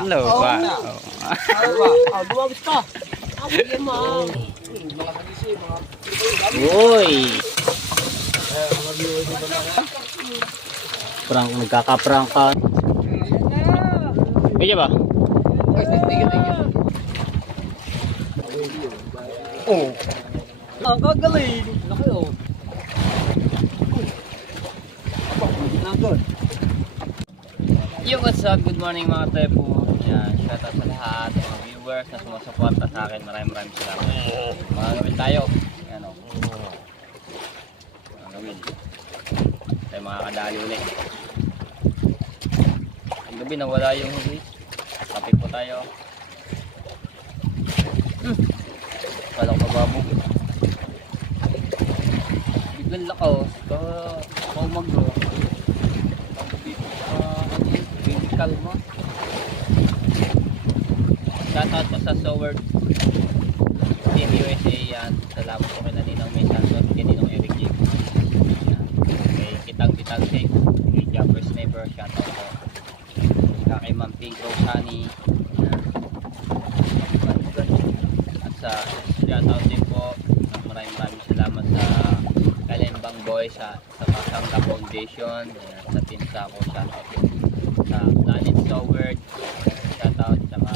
Hello pa. Dumabis pa. Uy. Prank, nagkaka-prankan. Medyo ba? Oh. Ang gagaling. Laki oh. Yo, what's up? Good morning mga tepo. Yan, shout out sa lahat ng mga viewers na sumasuporta sa akin. Maraming salamat. Mga gawin tayo. Yan o. Mga gawin. Tayo makakadali ulit. Ang gabi nawala yung huli. Kape po tayo. Kala ko mababog. Biglang lakaw. Kau mag-go. Kalma. Shoutout po sa Soward Team USA yan. Salamat po kay Ninong May Santos, kay Ninong Eric J. Kay Kitang Sek, kay Jumper Sniper, shoutout po. Kay Ma'am Pink Rosani. At sa shoutout din po. Maraming salamat sa Kalembang Boy sa Pasangga Foundation. Sa Team Sako, shoutout po. Sa Planet Soward, shoutout, saka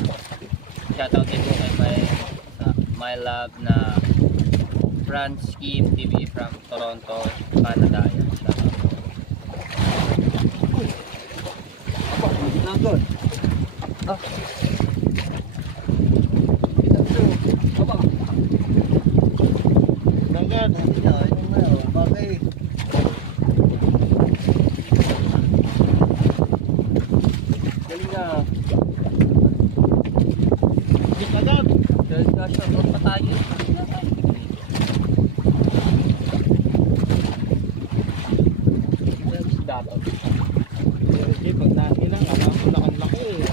shoutout din po kay my love na France Kim TV from Toronto, Canada. Yan, shoutout. Nandun. Ah. Aba. Nanggan, hindi na. Bagay. Shoutout pa tayo. Dapat. Hindi, pag nakilang, laki eh.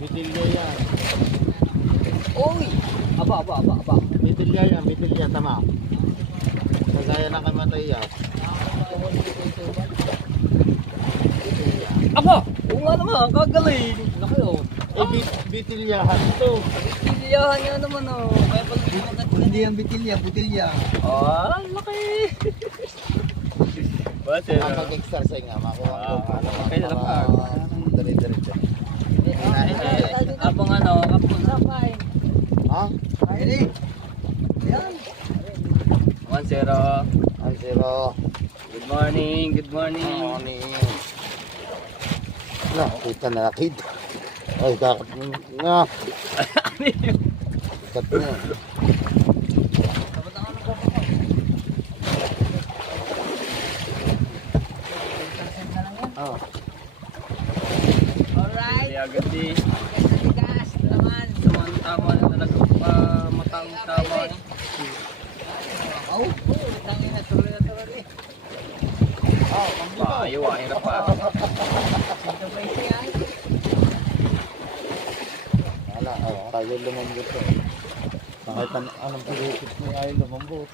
Bitilya yan. Uy! Aba. Bitilya, tama. Kagaya na kamatay yan. Aba! Oo nga naman, kagaling. Laki oh. Bitilyahan ito. Bitilyahan nga naman oh. Kaya pag Hindi yung bitilya, butilya. oh, laki. What is Kapag-exercise nga, makuha ko. Okay na lang pa. Dari-diretso. Abang kapag sapay. Ha? Hindi. Yan. 1-0. 1-0. Good morning. Morning. Kita na nakita. Ay, dapat nga. Kat na. Oh. Alright. Hindi agad di. Tama na talaga pa matang tama. Oh, tangin na tuloy. Ayaw, hirap pa. Wala, tayo lumambot to. Kahit anong pilipit mo ay lumambot.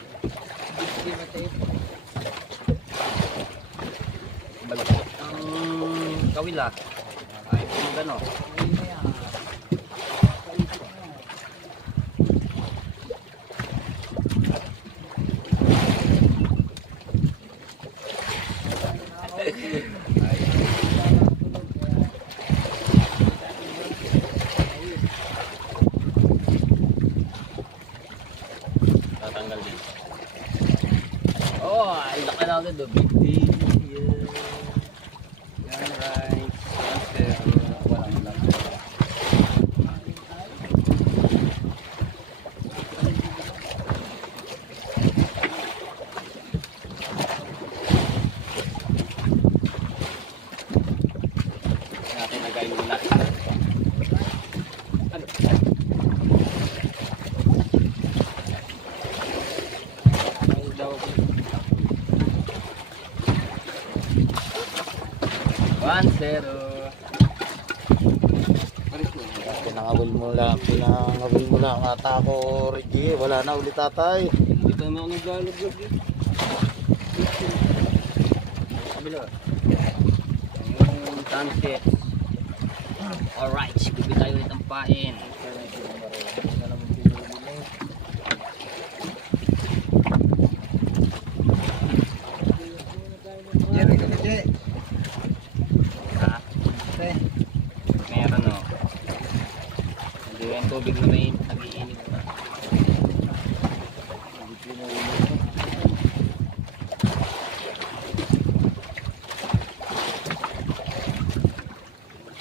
Balakot ang kawila. Ay, kung gano. Tatanggal din. Oh, ang laki na agad. Big deal. Yan, right. Walang lang. Natin nagay muna. Ano? One zero. Pinangabol mo lang ata ako, Reggie. Wala na ulit tatay. Hindi ka na ako naglalaglag eh. kabila. Yung sunset. Alright, bibili tayo ulit ng pain. Jerry, kami, Jay. Ha? Meron o. Hindi yung tubig na may nag-iinit na.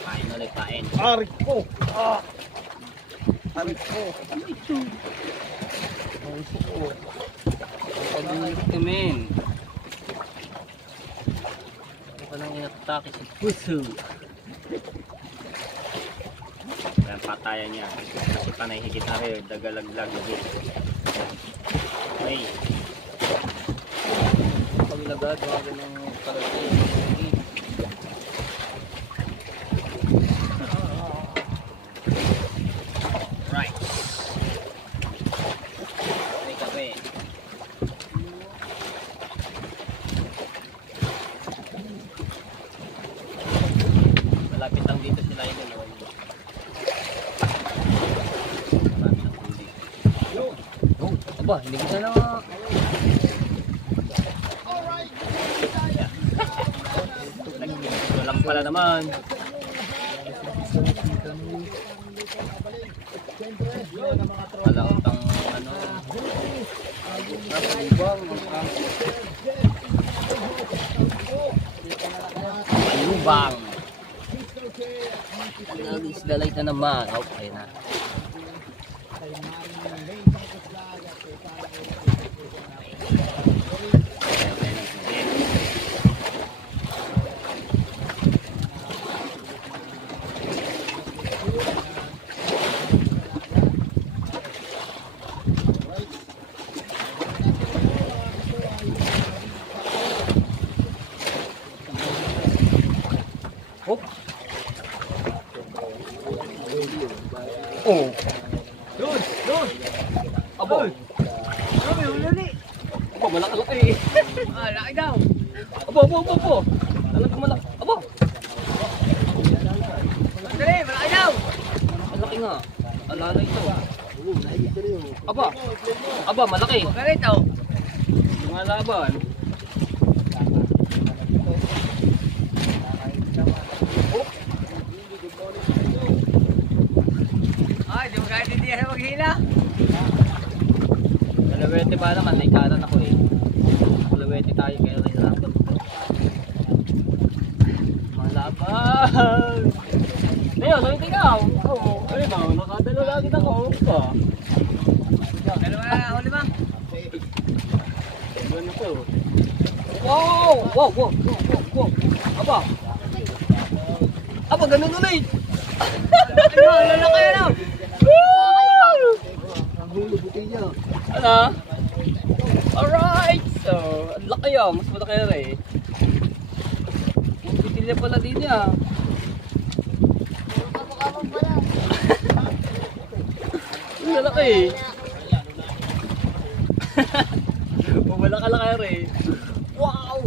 Pain ulit, pain. Arik ko! Arik ko! Pag-ulit kami. Ito pa lang inatake sa puso. Ayan, patayan niya. Kasi panay higit na rin. Dagalaglag higit. Okay. Paglagad, wag ng palagay. Right. Ay, kape. Malapit lang dito sila yung dalawa. Marami ng huli. Oh, aba, hindi kita na. Walang pala naman. Wala utang ano. Malubang. Nag-isdalay na naman. Okay na. Oh. Doon. Abo. Grabe, huli. Abo, malaki-laki. Laki daw. Abo. Talagang malaki. Abo. Dali, malaki daw. Malaki nga. Alala ito. Aba, malaki. Malaki ito. Mga laban. Di mo kahit hindi yan maghila. Kalawete ba naman? Naikanan ako eh. Kalawete tayo kaya nahirapan. Malaban! Leo, sabi ikaw. Oo. Ano ba? Nakadalo lagi na ako. Dalawa na, huli ba? Ano to? Wow! Aba, ganun ulit! Lalaki ano? Ano? Alright! So, ang laki ah. Mas malaki na rin. Ang bitilya pala din niya. Kapag-kapag pala. Ang lalaki. Malaki rin. Wow!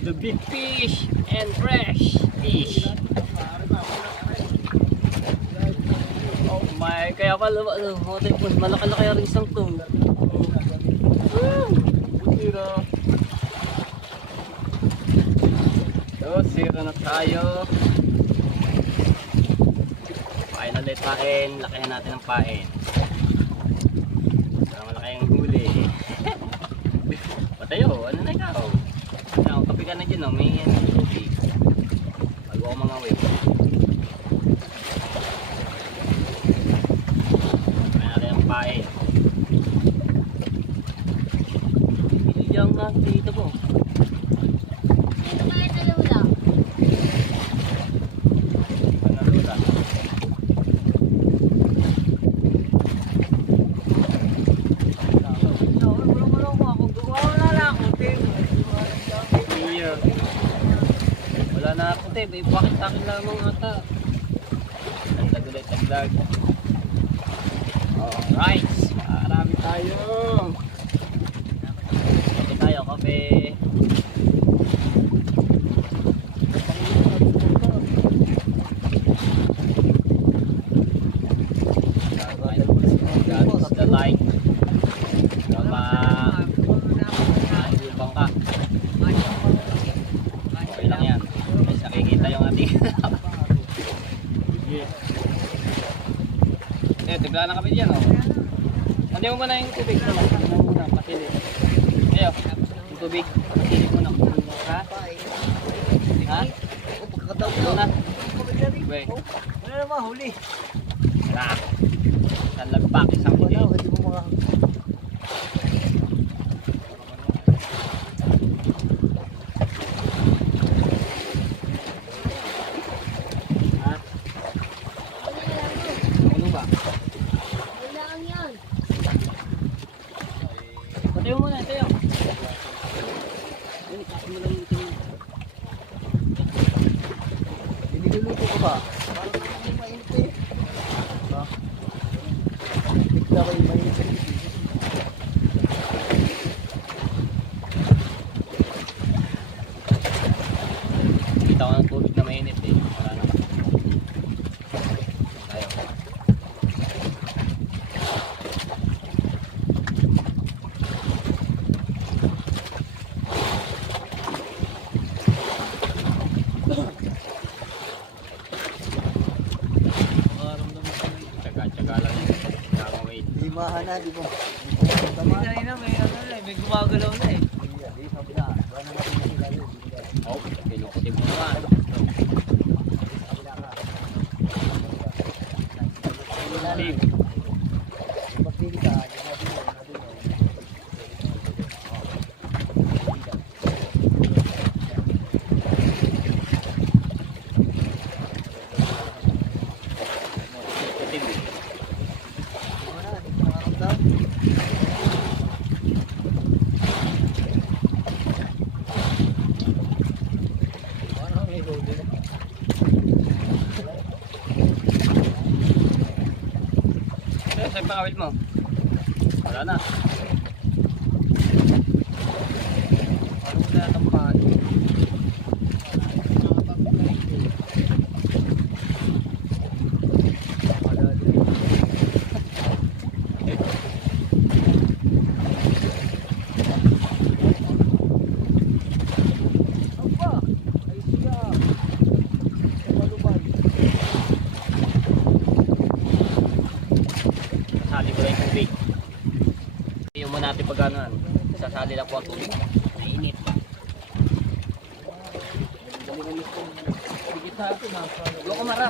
The big fish and fresh fish. Oh my, kaya pala mas malaki-laki rin isang to. Sira. So, sira na tayo. Pain ulit pain. Lakihan natin ang pain. Para malaki ang huli. Patayo, ano na ikaw? Kapi ka na dyan, no? May tubig. Bago ako mga wave. Pain. Diyan nga dito po. Ito mga nalula. Nalula. Wala na ako te, bakit sa akin lamang ata? Tagdag ulit, tagdag. Alright, marami tayo. Kape tayo, kape. Nagla na kami dyan, oh. Hindi mo muna yung tubig. Hindi mo muna, pasili. Ayo, yung tubig. Pasili mo na. Ha? Ha? Ito na. Uwe. Wala na mahuli. Wala. Isang lagpak, isang huli. Hindi mo mga... Ha? Ano ba? Wala lang yan. Patayo mo na, tayo. Yun, kasi mo lang yung tingin. Niluluto ko ba? Parang hindi mainit eh. Ha? Bigla ko yung mainit eh. Kita ko ng tubig na mainit eh. Wala na. Tayo. Tsaga-tsaga lang yun. Nakakawait. Limahan na, di mo. Hindi na ina, may ano na eh, may gumagalaw na eh. Di, sabi na. Wala na natin yung ilalim. Oh, pinukutin mo naman. Kabila ka. Ilalim. Pagpili ka, natin yun. Pinukutin mo. Wala, hindi ko nakakamdam. Parang may load din. Saan pa kawit mo? Wala na. Parang wala nang paano. Sasali ko lang yung tubig. Yung muna natin pag ano, sasali lang po ang tubig. Mainit. Bigit sa atin ha. Huwag ko mara.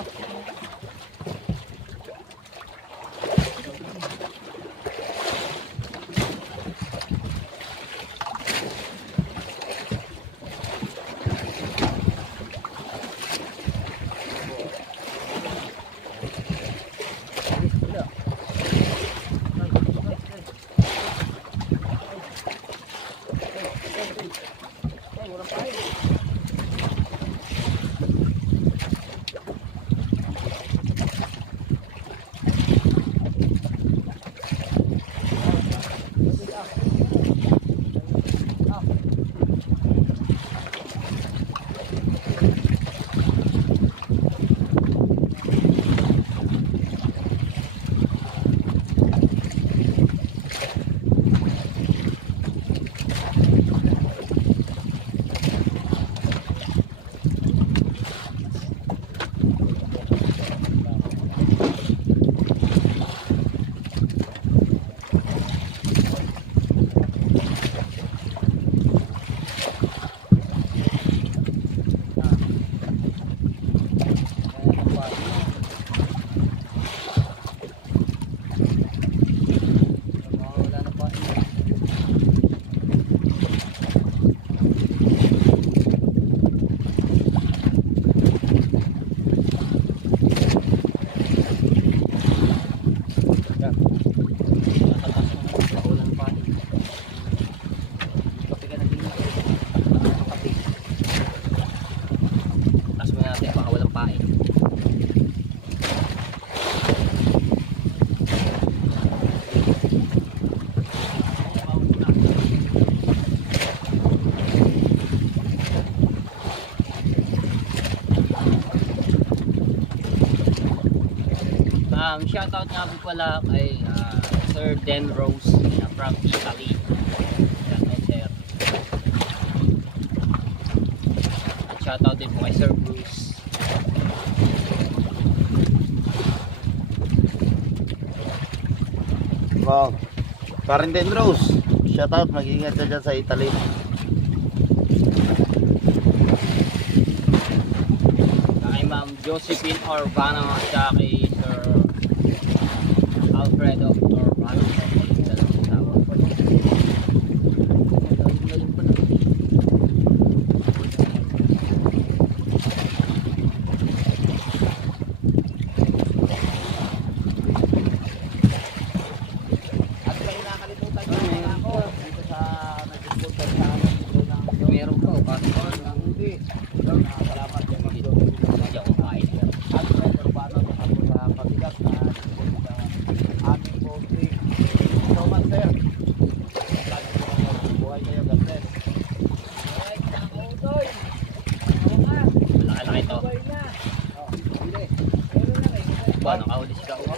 Shoutout nga po pala kay Sir Den Rose from Italy. Shoutout sir. At shoutout din po kay Sir Bruce. Wow. Quarantine Rose. Shout out, mag-ingat ka dyan sa Italy. Kay Ma'am Josephine Orbano at kay Sir Alfredo Orbano. Dalawang asawa. At kaya nakalimutan nyo na ako dito sa nag-sponsor sa amin dito ng Meron po, kasi hindi. Salamat din mga dito. hindi ako kain. At Fred Urbano ako sa pabigat na aming posting. So much sir. Lagi ko mga buhay kayo. God bless. Malaki-laki to. Ba, nakahuli si Kauto.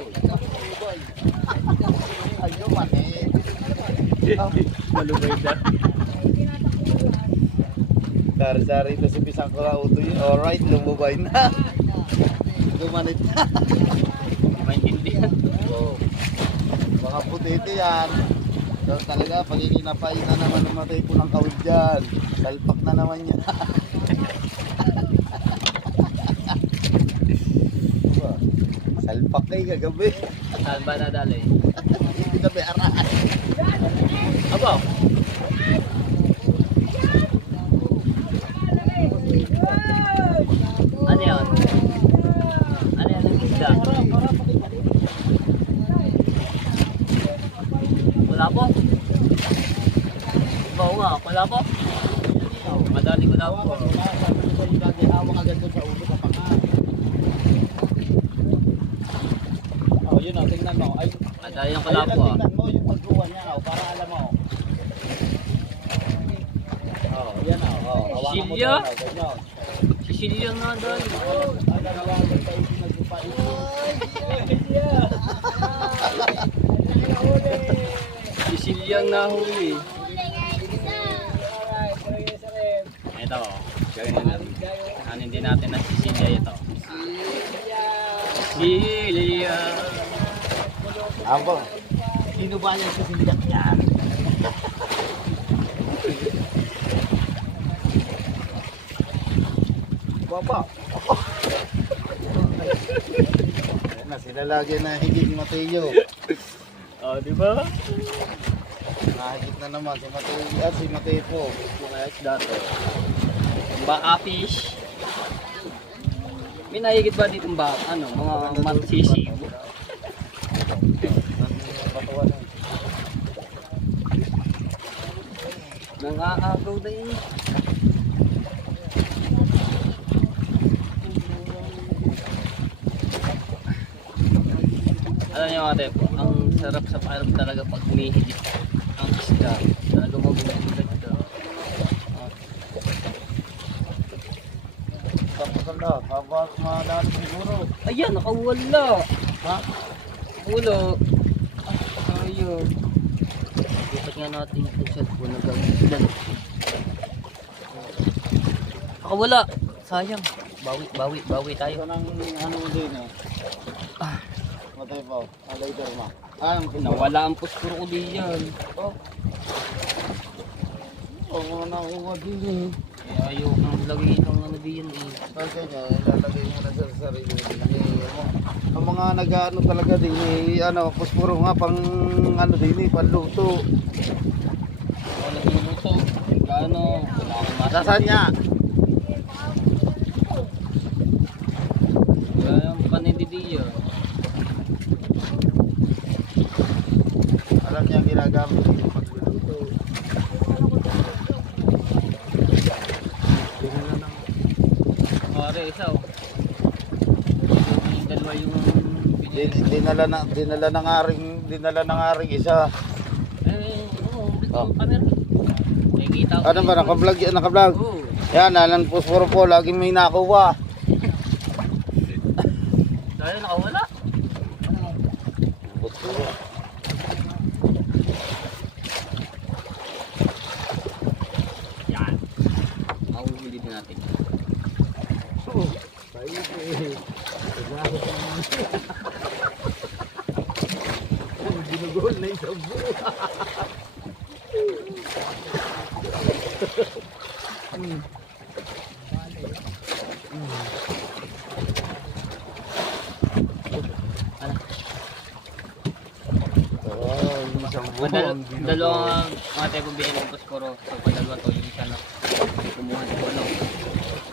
Ayun man eh. Malubay na. Dari-dari ito si Pisang Kauto yun. Alright, lumubay na. Gumanit na. Maintindihan. Oo. Mga putiti yan. So talaga, pagkikinapay na naman namatay po ng kawid dyan. Salpak na naman yan. Salpak kayo kagabi. Saan ba nadali? Hindi kami arahan. Aba, ano yan? Ano yan ang isda? Wala po? Oo nga, wala po? Madali ko na po. Hawak agad doon sa ulo sa panga. Oh, yun o, tingnan mo. Ay, Madali yung wala po. tingnan mo yung pagkuha niya, oh, para alam mo. Oh, yan o. Oh, hawakan mo Silya? doon, oh, ganyan. Sisilyo nga doon. Ay, nanawagan tayo pinagpupa ito. Sisilyo ang nahuli. Ito, gawin na natin. Kanin din natin ang sisilya ito. Sisilya. Abo. Sino ba yung sisilyak yan? Baba. Ayan na, sila lagi na higit Mateo. Oh, di ba? Nahigit na naman si Mateo at si Mateo po. Mga isda to. Baka fish. May nahigit ba dito ba? Ano, mga mansisi? Patuwa na. Nangaagaw na yun. Alam niyo ate po, ang sarap sa pakiram talaga pag humihigit ang isda. Talaga mabubulag ito. Tapos ang lahat, habang madali siguro. Ayan, nakawala. Ha? Ulo. Ayun. Lipat nga natin yung cellphone na gawin. Nakawala. Sayang. Bawi tayo. Ito nang ano din eh. Matay po, later ma. Nawala ang puspuro ko diyan. Oh. Oo, nakuha din eh. Kaya ayaw nang lagay ng ano diyan eh. Kasi niya, ilalagay mo na sa sarili mo. Ang mga nag-ano talaga din eh, ano, puspuro nga pang ano din eh, panluto. Wala yung luto. Kano? Wala akong masin. Nasaan niya? Wala yung panendidiyo. Alam niya ginagamit yung pagluluto. Pare, isa oh. Yung dalawa yung Dinala ng aring isa. oo. Oh. Camera. Nakikita ko. Ano ba, naka-vlog? Oo. Yan, nalang puspuro po, laging may nakuha. Dahil nakawala. Puspuro. Yan. Mahuhuli din natin. ginugol na isang buwan. Dalawang mga tayo bumili ng posporo. So, dalawa to, yung isa na kumuha ko ano.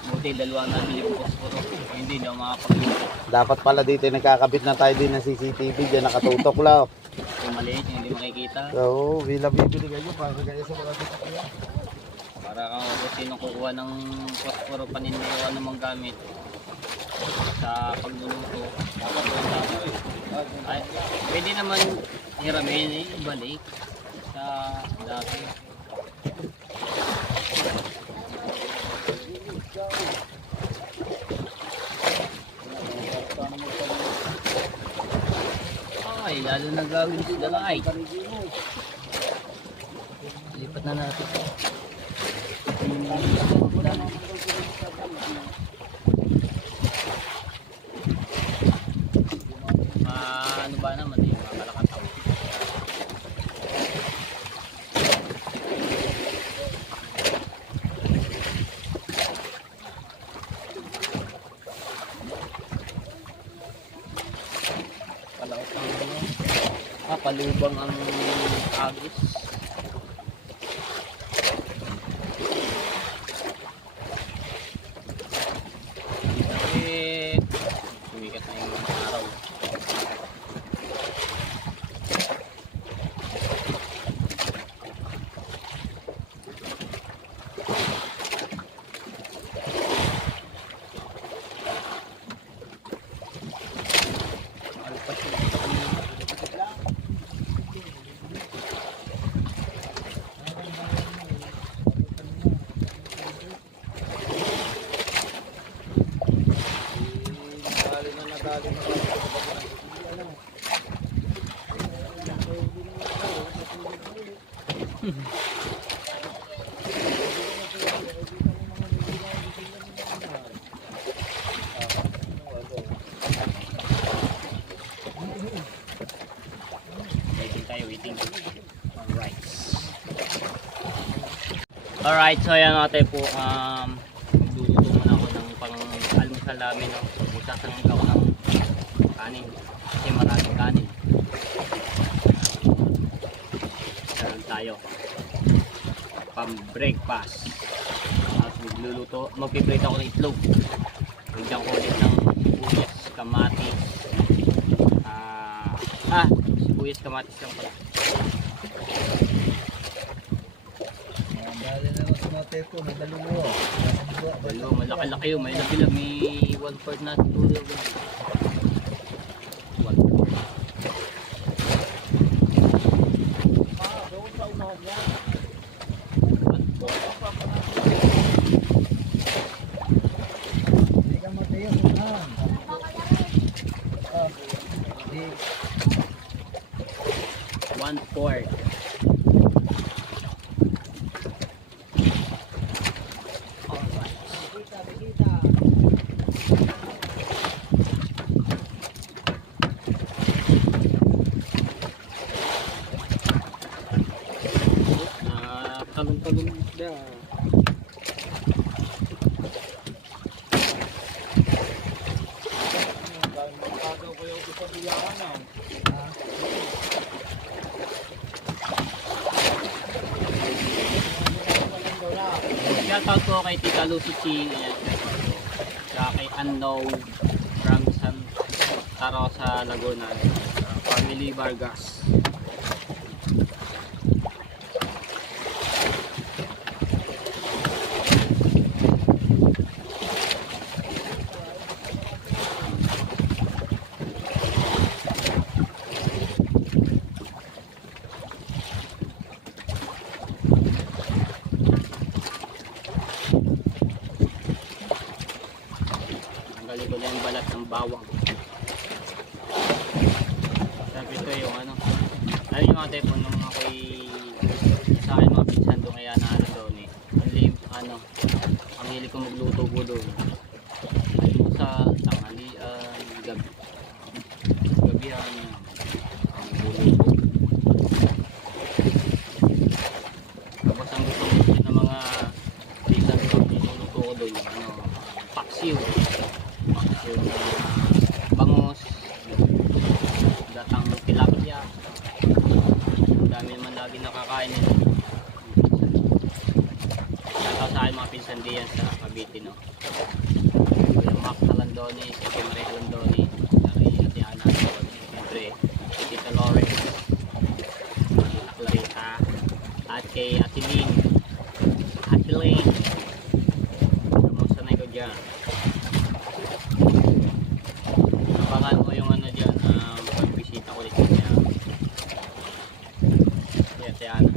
Buti, dalawa na bili ng posporo. Hindi na makapag-luto. Dapat pala dito nagkakabit na tayo din ng CCTV dyan nakatutok lang. Yung maliit, yung hindi makikita. So, bilang bibili kayo para kaya sa mga sasakyan. Para kung sino kukuha ng posporo panindiwa namang gamit sa pagluluto. Ay, pwede naman hiramin ibalik sa dati. Ay, lalo na gagawin sa dalay. Lipat na natin. Ano ba naman yung mga malakataw? Palaot ang palubang ang agis. Sumikat na yung araw. Alright, so ayan ate po, luluto muna ako ng pang-almusal namin, no? So, magsasangag ako ng kanin, kasi maraming kanin. Saan tayo? Pang-breakfast. Tapos magpiprito ako ng itlog. Bigyan ko ulit ng sibuyas, kamatis. Sibuyas, kamatis lang pala. Dali na sa mga teko, madalo. Hello, malaki-laki yun. May nabilang, may 1/4 na siguro. Hindi ka matayo. 1/4. Talong-talong isda. Shoutout ko kay Tita Lucy Ching, saka kay Anno from Santa Rosa, Laguna, Family Vargas. Tanggalin ko na yung balat ng bawang. Sabi ko yung ano. Alam nyo mga tepo nung ako'y sa akin mga pinsan doon kaya na ano doon eh. Ang hilig ko magluto ko doon. Almusal, tanghalian, gabihan. Ang bulo ko. paksiw. Paksiw na bangus, datang tilapia. Ang dami naman lagi nakakain nito. Shoutout sa akin mga pinsan diyan sa Cavite, no? Kuya Mac Halandoni, si Ate Marie Halandoni, kay Ate Ana Halandoni, siyempre, si Tita Lawrence, Tita Clarita, at kay Ate Lynn, Ate Lynn. Kamusta na ikaw dyan? Abangan mo yung ano dyan, pagbisita ko dito niya. Si Ate Ana.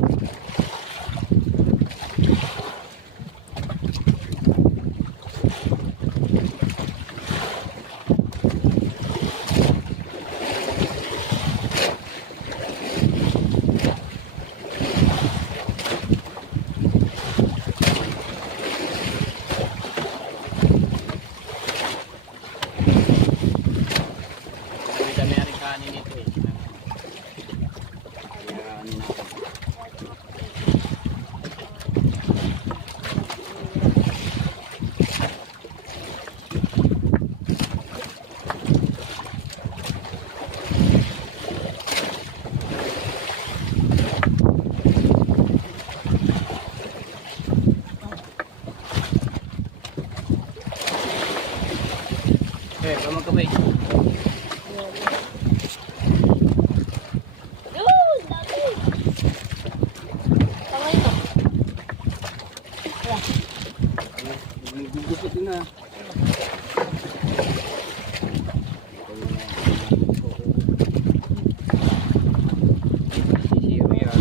Amerikanin ito eh. Kaya ano natin. Eh, magkabay. Yun! Dami! Tama ito. Gugupit na. Sisiro yan.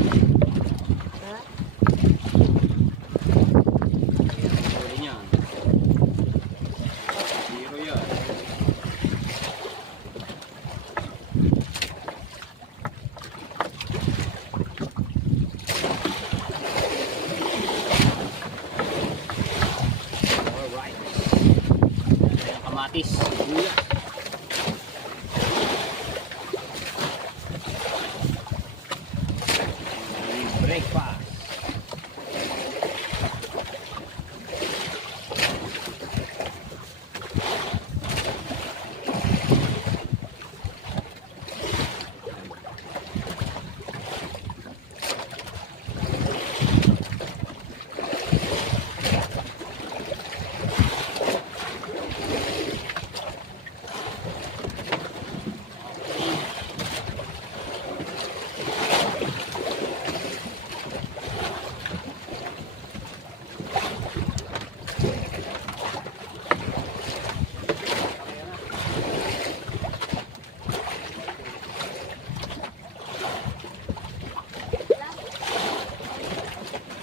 Ha? Huli niyan. Sisiro yan. Alright. Ayan, kamatis. Buya. Breakfast.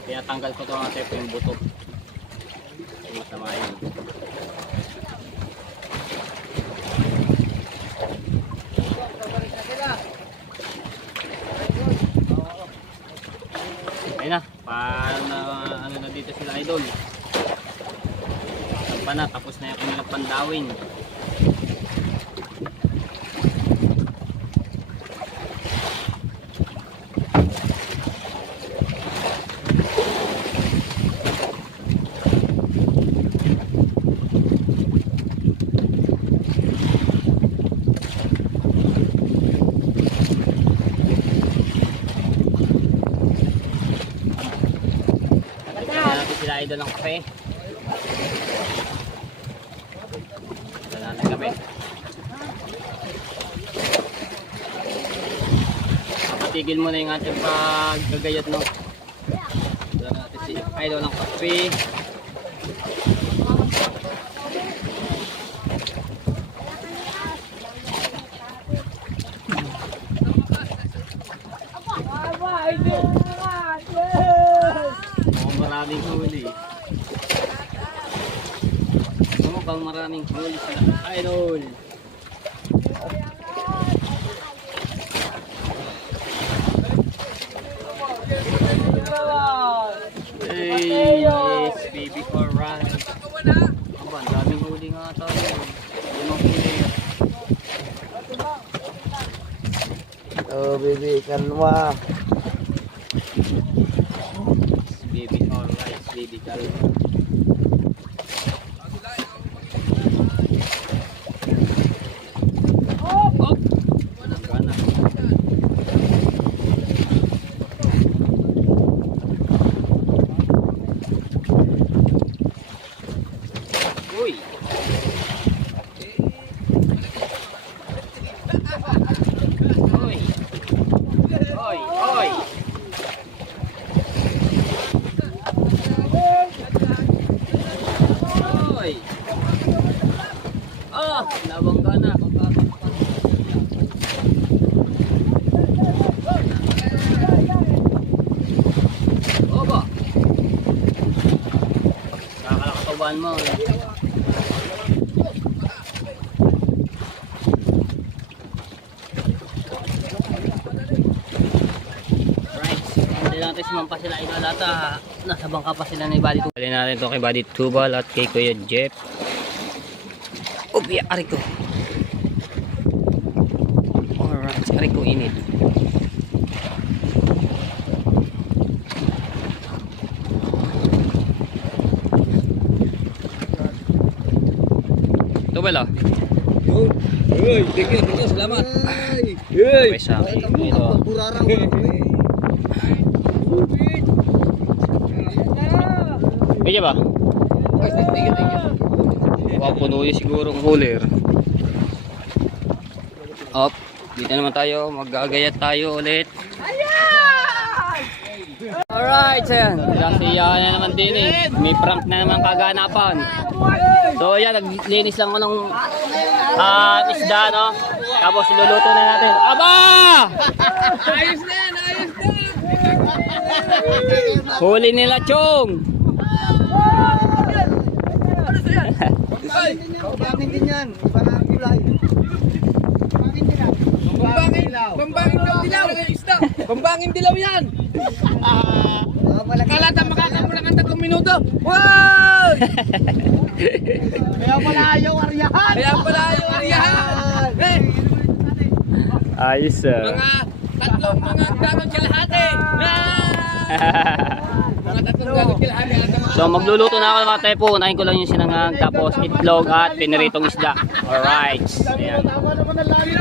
Kaya tanggal ko ito mga tepo yung buto. Yung sama yun. Ayun na, para na ano na dito sila idol. Tampa na, tapos na yung kanilang pandawin. Bigyan natin sila idol ng kape. Bigyan natin kape. Patigil mo na yung ating paggagayat, no? Bigyan natin si idol ng kape. Mukhang maraming huli. Mukhang maraming huli sila idol. Hey, yes, baby for run. Aba, ang daming huli nga tayo. Yun ang huli. Oh, baby, kanwa. Baby for rice, baby kalma. Uy! Uy! Oy! Oy! Oy! Ah! Labang ka na. Oba! Kakalakatuban mo. Right. Hindi natin sumampa sila idol at nasa bangka pa sila ni Buddy Tubal. Bali natin ito kay Buddy Tubal at kay Kuya Jeff. Upi, ari ko. Alright, ari ko init. Tubal ah. Uy, thank you, salamat. Okay, sa akin. Ito. Medyo ba? Wow, puno yun siguro ang cooler. Up. Dito naman tayo. Mag-agayat tayo ulit. Alright, so yan. Nasiyahan na naman din eh. May prank na naman kaganapan. So yan, naglinis lang ko ng isda, no? Tapos iluluto na natin. Aba! Ayos na yan, ayos na. Huli nila, Chong! Pambangin din yan. Parang kulay. Pambangin daw dilaw. Pambangin dilaw yan. Kalata makakapula ng 3 minuto. Wow! Kaya pala ayaw aryahan. Kaya pala yung ariyahan. Eh, Ayos mga gano'n kalahati. Mga 3 gano'n kalahati. So magluluto na ako mga tepo. Unahin ko lang yung sinangag, tapos itlog at piniritong isda. Alright. Ayan. Tama naman ang lagi.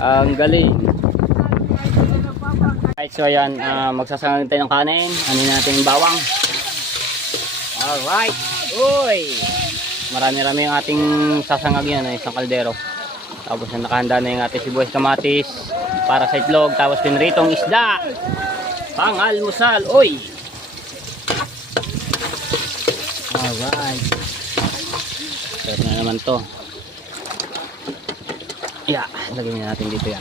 Ang galing. Alright, so ayan, magsasangag tayo ng kanin. Anin natin yung bawang. Alright. Uy! Marami-rami yung ating sasangag yan, isang kaldero. Tapos nakahanda na yung ating sibuyas kamatis para sa itlog. Tapos piniritong isda. Pang-almusal. Uy! Alright. Sarap na naman to. Yeah, lagyan natin dito yan.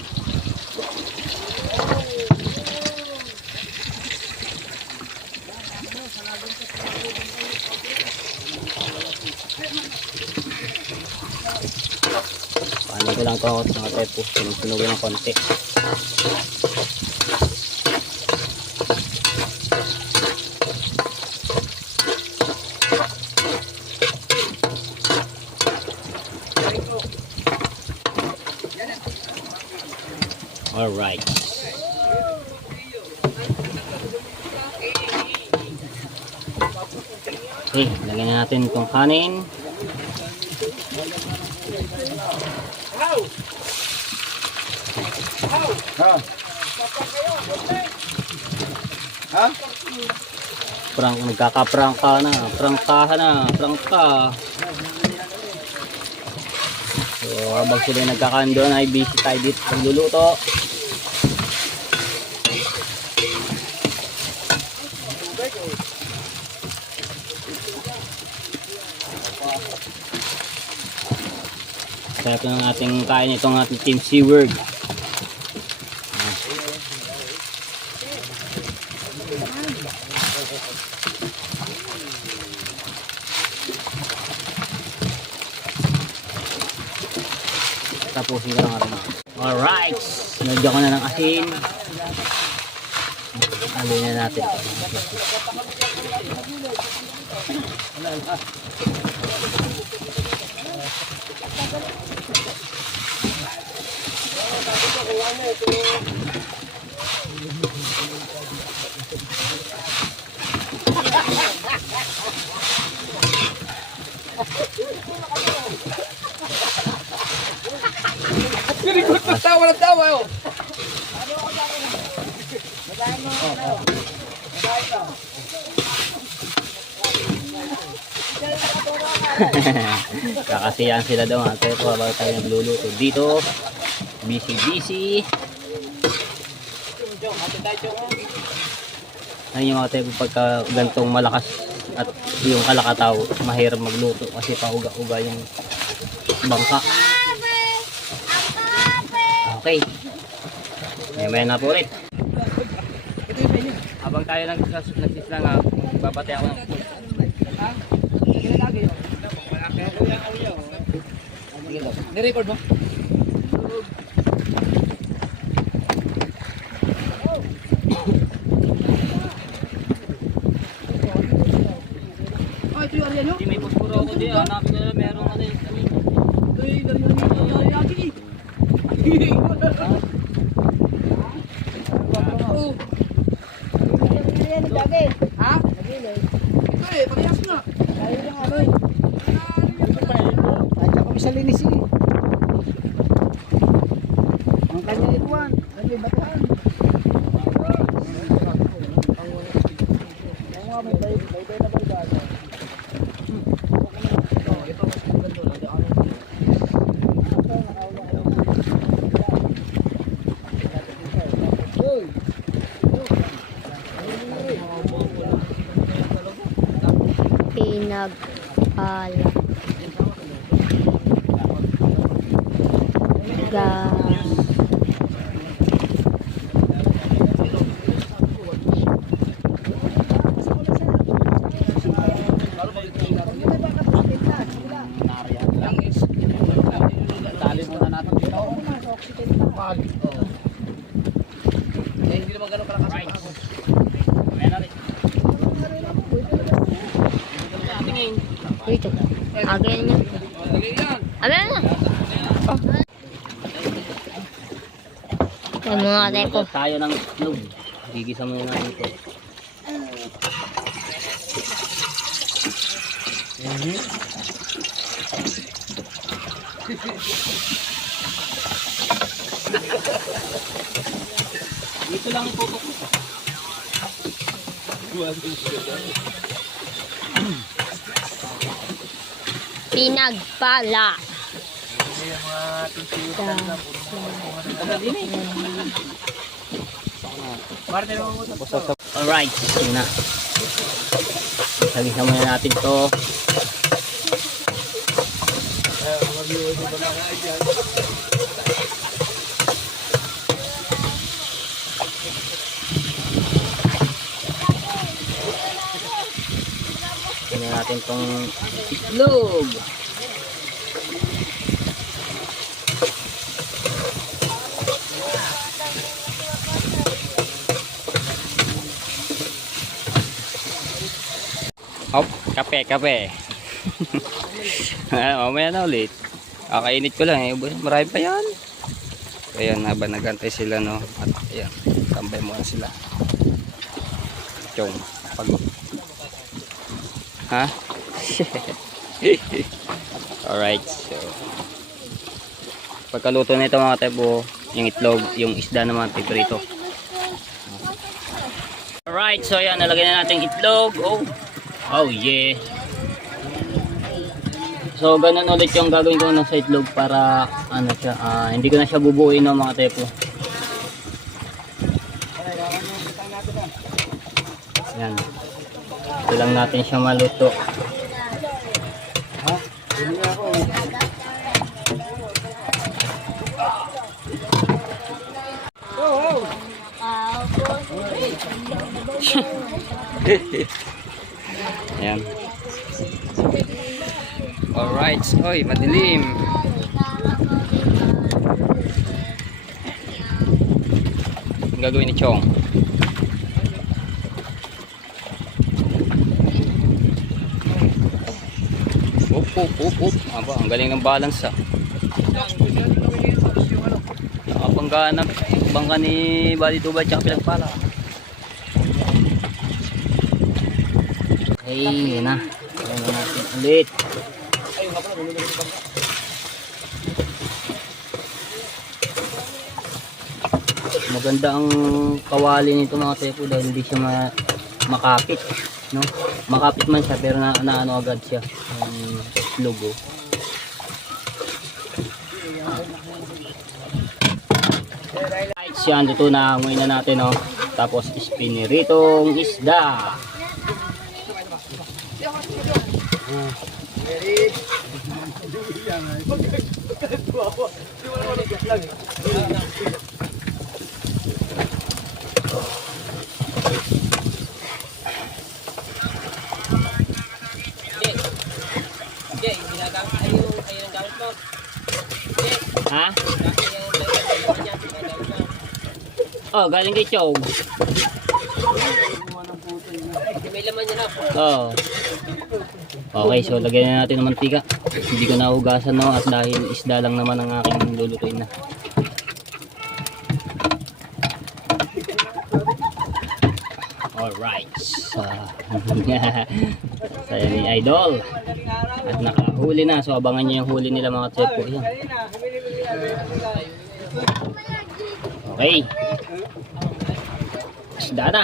Paano ko lang ito ako sa mga tepo. Sinusunugan ng konti. Alright. Okay, lagyan na natin itong kanin. Ha? Prank, nagkaka-prangka na. Prangkahan na. Prangka. So, habang sila nagkakandon ay busy tayo dito pagluluto. Sarap ng ating kain itong ating Team Seaward. Tapusin ko lang natin. Alright! Nagyan ko na ng asin. Alin na natin. Pirikot na tawa ng tawa yun. Kakasiyahan sila daw mga tepo habang tayo nagluluto. Dito, busy. Ayun yung mga tepo pagka gantong malakas at yung kalakataw, mahirap magluto kasi pauga-uga yung bangka. Okay. May na po ulit. Habang tayo nagsislang, babati ako ng Ni-record mo? Oh, ito yung area nyo? Hindi, may puspuro ako di. Hanapin nila merong ano yung sabi. Uy, ganyan lagi. Oh. Ha? Ito eh, parehas nga. Kaya kami sa linis eh. Ang kanya ituan. Ano yung batuhan? Ang mga may bay na bay. Pinagpala. Gas. Tali muna natin dito. Hindi naman ganun kalakas ang pagod. Dito. Again niya. Amen na. Ay, mga tepo. Tayo ng itlog. Gigisa muna natin ito. Dito lang tutok ko. Pinagpala. Alright, yun na. Sagisa muna natin to. Tingnan natin tong itlog. Hop, kape. Mamaya na ulit. Kakainit ko lang eh. Marami pa yan. Ayan, habang nagantay sila, no. At ayan, tambay muna sila. Chong, pagod. Ha? Alright, so pagkaluto na ito mga tebo, yung itlog, yung isda naman, piprito. Alright, so ayan, nalagay na natin itlog. Oh yeah. So ganun ulit yung gagawin ko na sa itlog para ano siya, hindi ko na siya bubuuin no mga tepo. Ayan. Ito lang natin siya maluto. Ayan. Alright, oy, madilim. Ang gagawin ni Chong. Up. Aba, ang galing ng balance ah. Nakabangga na bangka ni Bali Tubad tsaka Pinagpala. Okay, yun na. Ayan na natin ulit. Maganda ang kawali nito mga tepo dahil hindi siya makapit. No? Makapit man siya pero naano agad siya. Logo. Right, yan, luto na. Ngayon na natin, no? Tapos spiniritong isda. Ha? Oh, galing kay Chow. May laman niya na. Oh. Okay, so lagyan na natin ng mantika. Hindi ko nahugasan, no, at dahil isda lang naman ang aking lulutuin na. Alright. So, saya ni Idol. At nakahuli na. So abangan niyo yung huli nila mga chef ko. Yan. Okay. Isda na.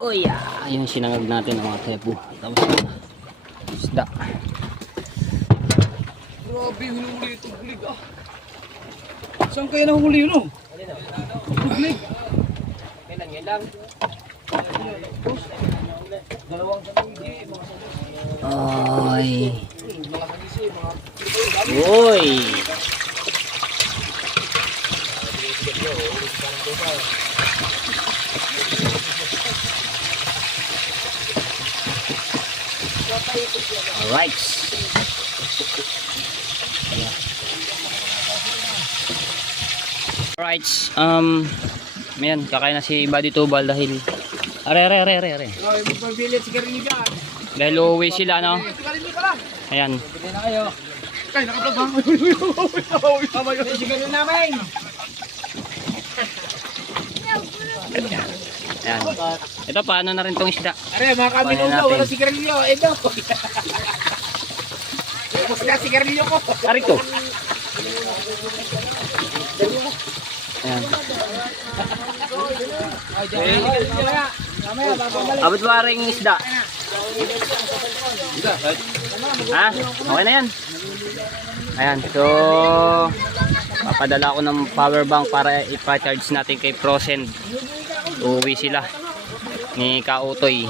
Oh yeah. Yung sinangag natin ang mga tepo. Tapos na. Isda. Grabe, hinuli itong bulig ah. Saan kaya nahuli yun oh? Bulig. Kailan yan lang? Oy. Oy. Alright. Alright. Ayan, kakain na si Buddy Tubal dahil are. Ay, magpapili si Karini dyan. Dahil uuwi sila, no? Si Karini pala. Ayan. Pili na kayo. Kay, nakablog ha? Si Karini namin. Ayan. Ito, paano na rin tong isda? Are, mga kami Paano nung natin? wala si Karini. Ito. Tapos na si Karini ko. Arito. Ayan. Abot ba rin yung isda? Ha? Okay na yan. Ayan. So, papadala ko ng power bank para ipa-charge natin kay Prosend. Uuwi sila ni Kautoy.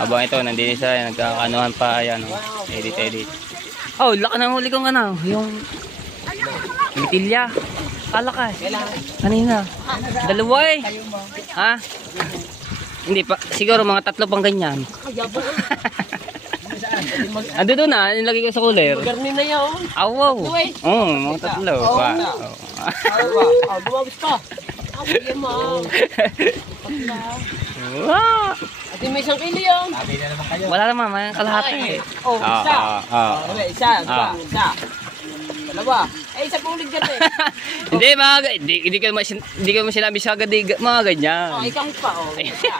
Abang ito, nandito sila. Nagkakanuhan pa. Ayan. Edit. Oh, laka ng huli kong ano. Yung bitilya. Kala ka eh. Kanina. Dalawa eh. Ha? Hindi pa. Siguro mga 3 pang ganyan. Ando doon na. Nilagay ko sa cooler. Garni na yan. Wow. Oo, mga 3. Wow. Dumawis ka. Yan mo. Wow. At may 1 kilo yan. Wala naman. May kalahati eh. Oh, isa. Isa, Ah. isa. Dalawa. Isa pa ulit dyan eh. Hindi, hindi ko mo sinabi sa agad mga ganyan. Ay, kahit pa. Oh. Isa.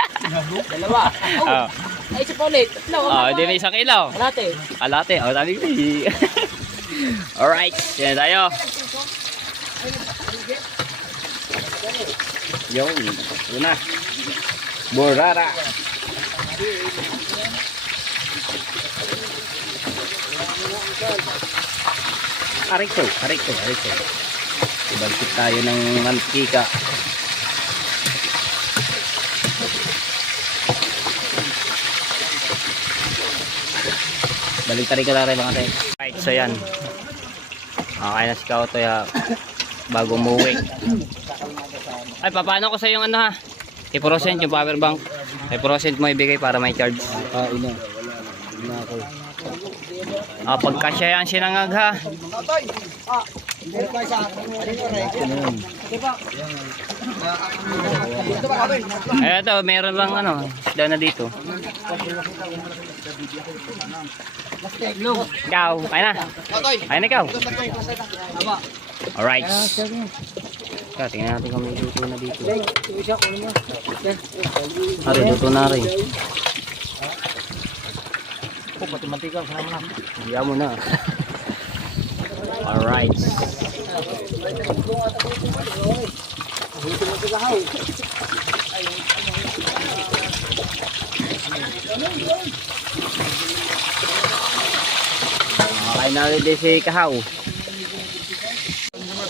Dalawa. Ah. Ay, isa pa ulit. Tatlo. Hindi may 1 kilo. Kalate. Alate, sabi ko eh. Alright, yan tayo. Yung, una. Borara. Arito. Ibalik tayo ng mantika. Balik tayo ka na rin mga tayo. Right, so yan. Okay na si Kautoy ha. Bago umuwi. Ay, papaano ko sa yung ano ha? 10% yung power bank. 10% mo ibigay para may charge. Pagkasya yan sinangag ha. Ito, meron lang ano, isda na dito. Ikaw, kaya na. Kaya na ikaw. Alright. Tingnan natin kung may luto na dito. Ari, luto na rin. Pati mantika, sama na. Hiya mo na. Alright. Kain na ulit din si Kahaw.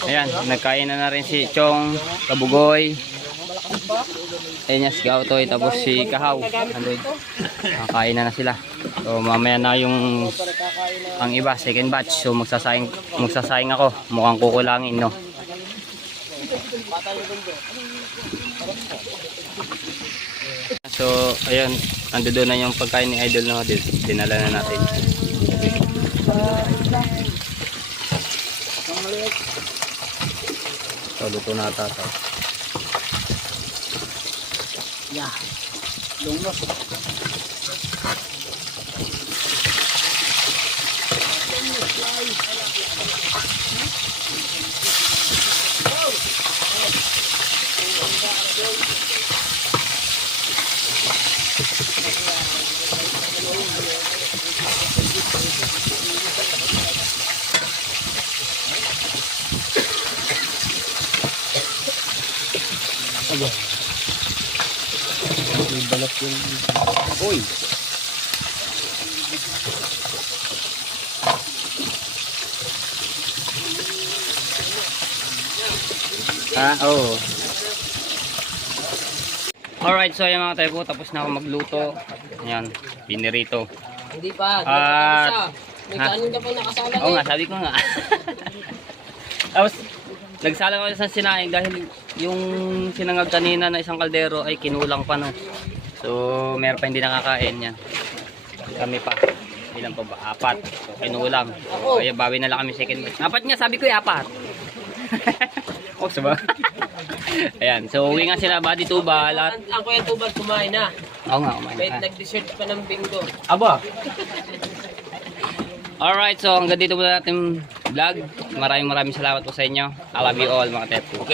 Ayan, nagkain na rin si Chong, Kabugoy. Ayan niya si Gautoy, tapos si Kahaw. Andun. Nakain na sila. So mamaya na yung ang iba, second batch. So magsasayang ako. Mukhang kukulangin, no? So, ayun, nandoon na yung pagkain ni Idol, no? Dinala na natin. So, luto na ata ito. Yeah. Lungos. May balat yung... Uy! Oo. Alright, so ayan mga tayo po, tapos na ako magluto. Ayan, pinirito. Hindi pa. At... May kanin ka pa nakasala Oo nga, sabi ko nga. Tapos, nagsalang ako sa sinaing dahil yung sinangag kanina na isang kaldero ay kinulang pa, no. So, meron pa hindi nakakain yan. Kami pa. Ilan pa ba? 4. So, kinulang. So, kaya bawi na lang kami second batch. 4 nga, sabi ko 4. Oh, diba? Ayan, so uwi nga sila, Buddy Tubal at... Ang Kuya Tubal kumain na. Oo nga, kumain Wait, na. nag-dessert pa ng bingo. Aba! Alright, so hanggang dito muna natin vlog. Maraming salamat po sa inyo. I love you all mga tepo.